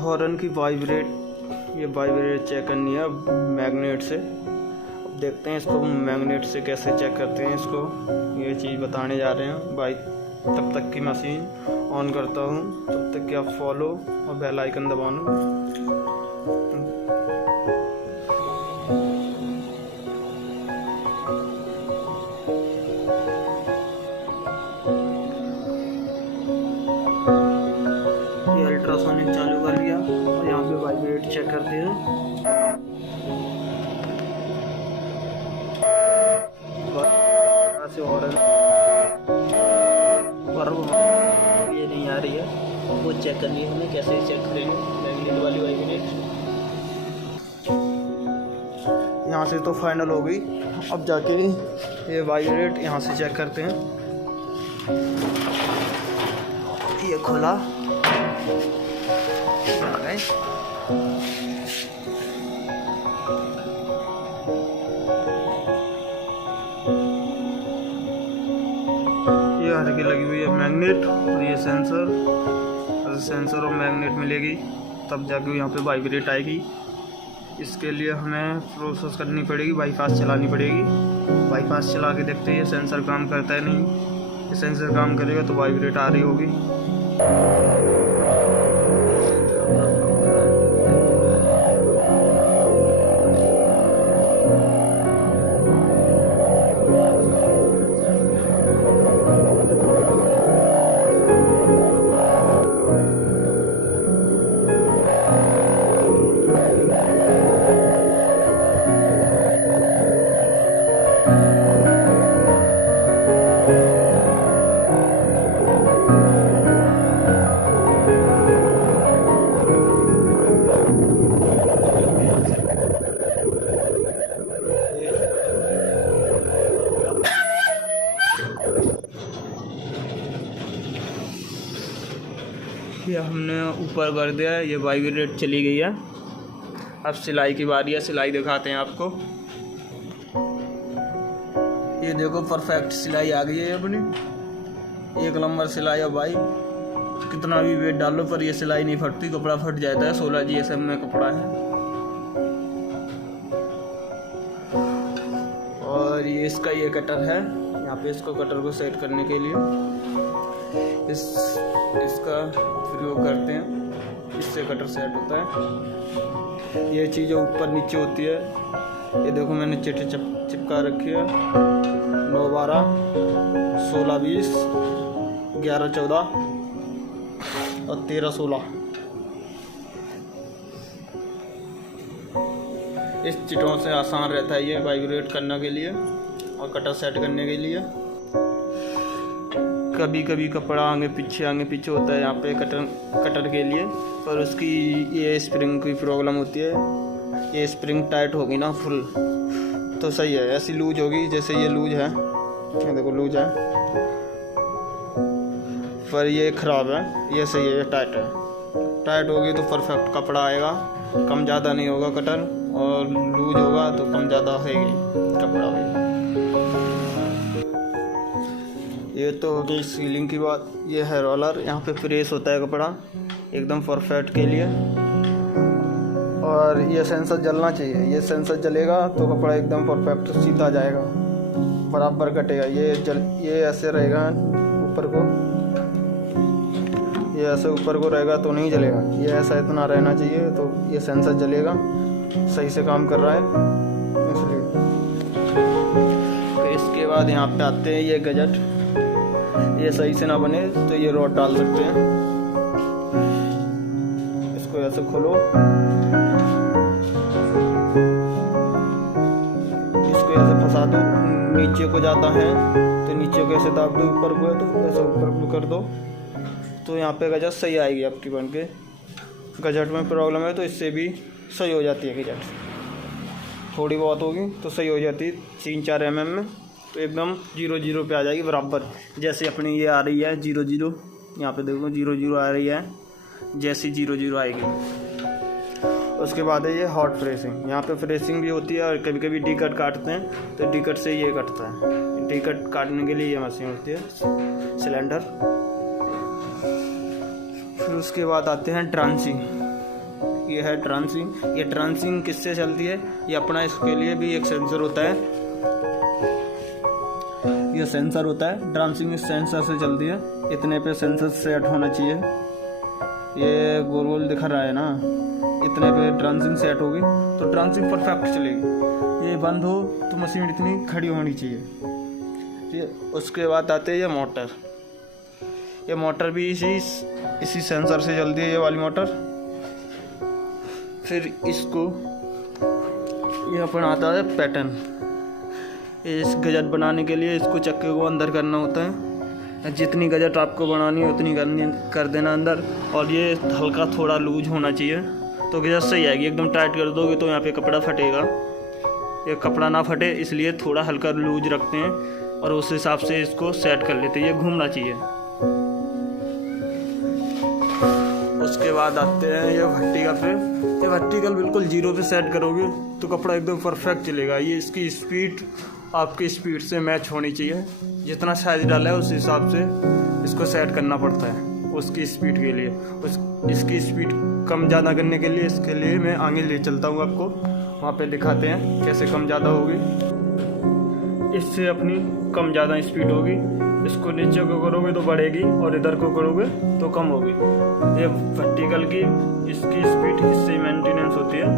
Horn की ये vibrate check करनी है मैग्नेट से। अब देखते हैं इसको मैग्नेट से कैसे चेक करते हैं इसको, ये चीज़ बताने जा रहे हैं भाई। तब तक की मशीन ऑन करता हूँ, तब तक कि आप फॉलो और बेल आइकन दबाना। ये अल्ट्रासोनिक चालू कर लिया और यहाँ पे वाइब्रेट चेक करते हैं। से हॉर्न ये नहीं आ रही है, वो चेक करनी है हमें। कैसे चेक करेंगे मैग्नेट वाली वाइब्रेट। यहाँ से तो फाइनल हो गई। अब जाके ये वाइब्रेट यहाँ से चेक करते हैं। ये खोला, आ गए। ये हर की लगी हुई है मैग्नेट और ये सेंसर और मैग्नेट मिलेगी, तब जाके यहाँ पे वाइब्रेट आएगी। इसके लिए हमें प्रोसेस करनी पड़ेगी, बाईपास चलानी पड़ेगी। बाईपास चला के देखते हैं ये सेंसर काम करता है नहीं। ये सेंसर काम करेगा तो वाइब्रेट आ रही होगी। ये हमने ऊपर कर दिया है, ये वाइब्रेट चली गई है। अब सिलाई की बारी है, सिलाई दिखाते हैं आपको। ये देखो परफेक्ट सिलाई आ गई है अपनी, 1 नंबर सिलाई है भाई। कितना भी वेट डालो पर ये सिलाई नहीं फटती, कपड़ा फट जाता है। 16 GSM में कपड़ा है। और ये इसका ये कटर है, यहाँ पे इसको कटर को सेट करने के लिए इसका प्रयोग करते हैं, इससे कटर सेट होता है। ये चीज़ ऊपर नीचे होती है। ये देखो मैंने चिट्ठी चिपका रखी है, 9 12 16 20 11 14 और 13 16। इस चिटों से आसान रहता है ये वाइब्रेट करने के लिए और कटर सेट करने के लिए। कभी कभी कपड़ा आगे पीछे होता है यहाँ पे कटर के लिए, पर उसकी ये स्प्रिंग की प्रॉब्लम होती है। ये स्प्रिंग टाइट होगी ना फुल तो सही है, ऐसी लूज होगी जैसे ये लूज है, ये देखो लूज है, पर ये ख़राब है। ये सही है, ये टाइट होगी तो परफेक्ट कपड़ा आएगा, कम ज़्यादा नहीं होगा कटर, और लूज होगा तो कम ज़्यादा होगी कपड़ा भी। ये तो हो गई सीलिंग की बात। ये है रोलर, यहाँ पे प्रेस होता है कपड़ा एकदम परफेक्ट के लिए। और ये सेंसर जलना चाहिए, ये सेंसर जलेगा तो कपड़ा एकदम परफेक्ट सीधा जाएगा, बराबर कटेगा। ये ऐसे रहेगा ऊपर को, ये ऐसे ऊपर को रहेगा तो नहीं जलेगा, ये ऐसा इतना रहना चाहिए तो ये सेंसर जलेगा, सही से काम कर रहा है इसलिए। तो इसके बाद यहाँ पे आते हैं ये गजट। ये सही से ना बने तो ये रॉड डाल सकते हैं। इसको ऐसे खोलो, इसको ऐसे फंसा दो, नीचे को जाता है तो नीचे को ऐसे दाब दो, ऊपर को है तो ऐसे ऊपर को कर दो, तो यहाँ पे गजट सही आएगी आपकी बन के। गजट में प्रॉब्लम है तो इससे भी सही हो जाती है गजट, थोड़ी बहुत होगी तो सही हो जाती है 3-4 mm में, तो एकदम 0-0 पे आ जाएगी बराबर। जैसे अपनी ये आ रही है 0-0, यहाँ पे देखो 0-0 आ रही है, जैसी 0-0 आएगी। उसके बाद है ये हॉट फ्रेसिंग, यहाँ पे फ्रेसिंग भी होती है और कभी कभी डी कट काटते हैं तो डी कट से ये कटता है। डी कट काटने के लिए ये मशीन होती है सिलेंडर। फिर उसके बाद आते हैं ट्रांसिंग। ये है ट्रांसिंग। ये ट्रांसिंग किससे चलती है, ये अपना इसके लिए भी एक सेंसर होता है, ये सेंसर होता है। ट्रांसिंग इस सेंसर से चलती है, इतने पे सेंसर सेट होना चाहिए। ये गोल गोल दिख रहा है ना, इतने पे ट्रांसिंग सेट होगी तो ट्रांसिंग परफेक्ट चलेगी। ये बंद हो तो मशीन इतनी खड़ी होनी चाहिए। उसके बाद आते हैं ये मोटर। ये मोटर भी इसी सेंसर से चलती है, ये वाली मोटर। फिर इसको ये अपन आता है पैटर्न। इस गजट बनाने के लिए इसको चक्के को अंदर करना होता है। जितनी गजट आपको बनानी है उतनी कर देना अंदर, और ये हल्का थोड़ा लूज होना चाहिए तो गजट सही आएगी। एकदम टाइट कर दोगे तो यहाँ पे कपड़ा फटेगा। ये कपड़ा ना फटे इसलिए थोड़ा हल्का लूज रखते हैं और उस हिसाब से इसको सेट कर लेते हैं। ये घूमना चाहिए। उसके बाद आते हैं ये वर्टिकल पे। ये वर्टिकल बिल्कुल 0 पे सेट करोगे तो कपड़ा एकदम परफेक्ट चलेगा। ये इसकी स्पीड आपकी स्पीड से मैच होनी चाहिए। जितना साइज डाला है उस हिसाब से इसको सेट करना पड़ता है उसकी स्पीड के लिए। इसकी स्पीड कम ज़्यादा करने के लिए इसके लिए मैं आगे ले चलता हूँ, आपको वहाँ पे दिखाते हैं कैसे कम ज़्यादा होगी। इससे अपनी कम ज़्यादा स्पीड होगी। इसको नीचे को करोगे तो बढ़ेगी और इधर को करोगे तो कम होगी। ये वर्टिकल की इसकी स्पीड इससे मेंटेनेंस होती है।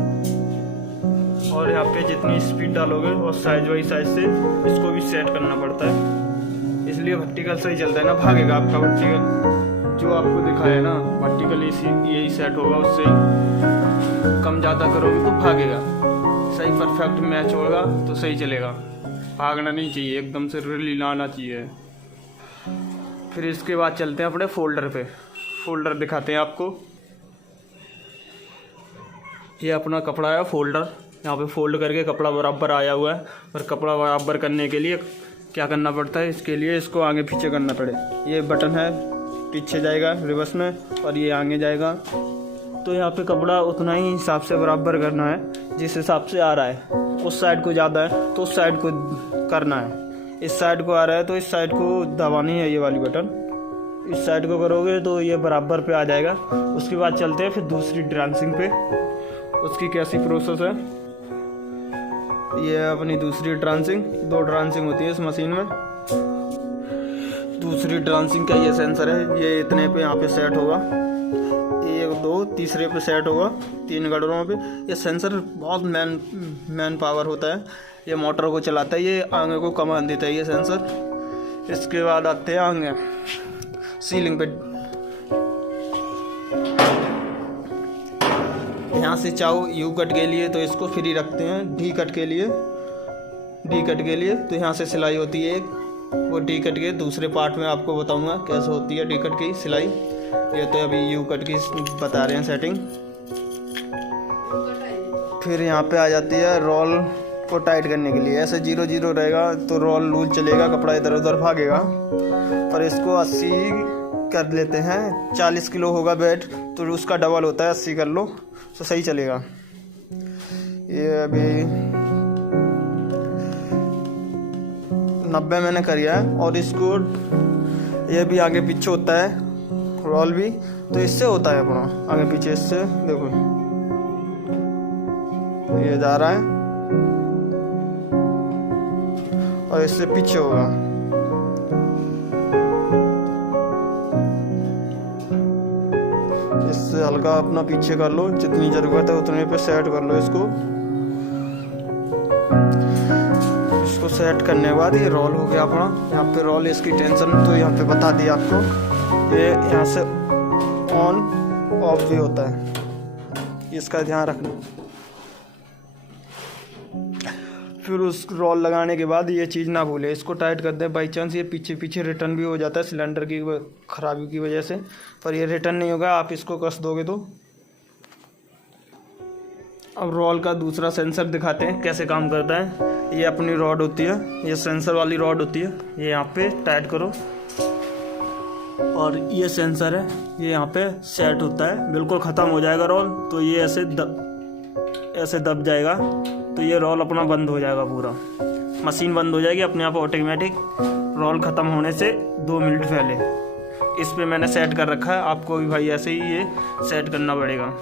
और यहाँ पे जितनी स्पीड डालोगे और साइज वाइज साइज से इसको भी सेट करना पड़ता है, इसलिए वर्टिकल सही चलता है ना। भागेगा आपका वर्टिकल जो आपको दिखाया है ना, वर्टिकल यही सेट होगा। उससे कम ज़्यादा करोगे तो भागेगा, सही परफेक्ट मैच होगा तो सही चलेगा। भागना नहीं चाहिए, एकदम से रिलील आना चाहिए। फिर इसके बाद चलते हैं अपने फोल्डर पे। फोल्डर दिखाते हैं आपको। ये अपना कपड़ा है फोल्डर। यहाँ पे फोल्ड करके कपड़ा बराबर आया हुआ है। और कपड़ा बराबर करने के लिए क्या करना पड़ता है, इसके लिए इसको आगे पीछे करना पड़े। ये बटन है, पीछे जाएगा रिवर्स में और ये आगे जाएगा। तो यहाँ पे कपड़ा उतना ही हिसाब से बराबर करना है जिस हिसाब से आ रहा है। उस साइड को ज़्यादा है तो उस साइड को करना है, इस साइड को आ रहा है तो इस साइड को दबानी है, ये वाली बटन। इस साइड को करोगे तो ये बराबर पे आ जाएगा। उसके बाद चलते हैं फिर दूसरी ट्रांसिंग पे। उसकी कैसी प्रोसेस है, ये अपनी दूसरी ट्रांसिंग। 2 ट्रांसिंग होती है इस मशीन में। दूसरी ट्रांसिंग का ये सेंसर है, ये इतने पे यहाँ पे सेट होगा। 1 2 तीसरे पे सेट होगा, 3 गड़रों पे। ये सेंसर बहुत मैन पावर होता है। ये मोटर को चलाता है, ये आगे को कमान देता है ये सेंसर। इसके बाद आते हैं आगे सीलिंग पे। यहाँ से चाहो यू कट के लिए तो इसको फ्री रखते हैं, डी कट के लिए तो यहाँ से सिलाई होती है एक। वो डी कट के दूसरे पार्ट में आपको बताऊंगा कैसे होती है डी कट की सिलाई। ये तो अभी यू कट की बता रहे हैं सेटिंग। फिर यहाँ पे आ जाती है रोल को टाइट करने के लिए। ऐसे 0 0 रहेगा तो रोल लूज चलेगा, कपड़ा इधर उधर भागेगा। पर इसको 80 कर लेते हैं। 40 किलो होगा वेट तो उसका डबल होता है, 80 कर लो तो सही चलेगा। ये अभी 90 मैंने करिया है। और इसको ये भी आगे पीछे होता है रोल भी, तो इससे होता है अपना आगे पीछे। इससे देखो ये जा रहा है और इससे पीछे होगा। इससे हल्का अपना पीछे कर लो, जितनी जरूरत है उतने पे सेट कर लो इसको। सेट करने के बाद ये रोल हो गया अपना। यहाँ पे रोल इसकी टेंशन तो यहाँ पे बता दी आपको। ये यहाँ से ऑन ऑफ भी होता है, इसका ध्यान रखना। फिर उस रोल लगाने के बाद ये चीज़ ना भूले, इसको टाइट कर दे। बाई चांस ये पीछे पीछे रिटर्न भी हो जाता है सिलेंडर की खराबी की वजह से, पर ये रिटर्न नहीं होगा आप इसको कस दोगे तो। अब रोल का दूसरा सेंसर दिखाते हैं कैसे काम करता है। ये अपनी रॉड होती है, ये सेंसर वाली रॉड होती है। ये यहाँ पे टाइट करो और ये सेंसर है, ये यहाँ पे सेट होता है। बिल्कुल ख़त्म हो जाएगा रोल तो ये ऐसे दब जाएगा, तो ये रोल अपना बंद हो जाएगा। पूरा मशीन बंद हो जाएगी अपने आप ऑटोमेटिक, रोल ख़त्म होने से 2 मिनट पहले। इस पे मैंने सेट कर रखा है, आपको भी भाई ऐसे ही ये सेट करना पड़ेगा।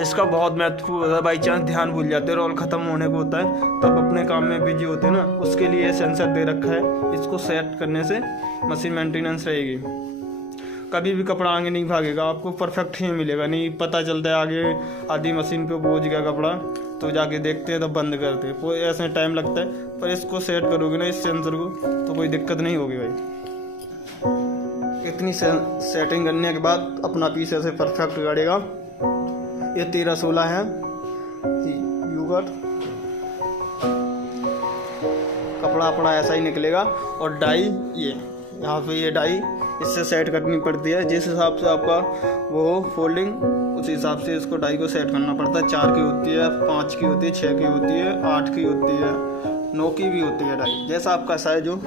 इसका बहुत महत्वपूर्ण होता है। बाई चांस ध्यान भूल जाते हैं, रोल ख़त्म होने को होता है, तब अपने काम में बिजी होते हैं ना, उसके लिए सेंसर दे रखा है। इसको सेट करने से मशीन मेंटेनेंस रहेगी, कभी भी कपड़ा आगे नहीं भागेगा, आपको परफेक्ट ही मिलेगा। नहीं पता चलता है आगे आधी मशीन पे पहुंच गया कपड़ा, तो जाके देखते हैं तब बंद करते हैं, कोई ऐसे टाइम लगता है। पर इसको सेट करोगे ना इस सेंसर को, तो कोई दिक्कत नहीं होगी भाई। इतनी सेटिंग करने के बाद अपना पीस ऐसे परफेक्ट गाड़ेगा। ये 13-16 है यूगट, कपड़ा अपना ऐसा ही निकलेगा। और डाई ये यहाँ पे ये डाई इससे सेट करनी पड़ती है, जिस हिसाब से आपका वो फोल्डिंग, उस हिसाब से इसको डाई को सेट करना पड़ता है। 4 की होती है, 5 की होती है, 6 की होती है, 8 की होती है, 9 की भी होती है डाई, जैसा आपका साइज हो।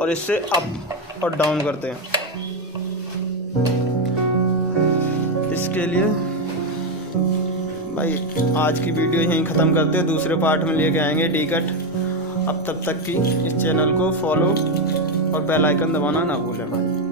और इससे अप और डाउन करते हैं। इसके लिए भाई आज की वीडियो यहीं ख़त्म करते हैं, दूसरे पार्ट में लेके आएंगे डी-कट। अब तब तक की इस चैनल को फॉलो और बेल आइकन दबाना ना भूलें भाई।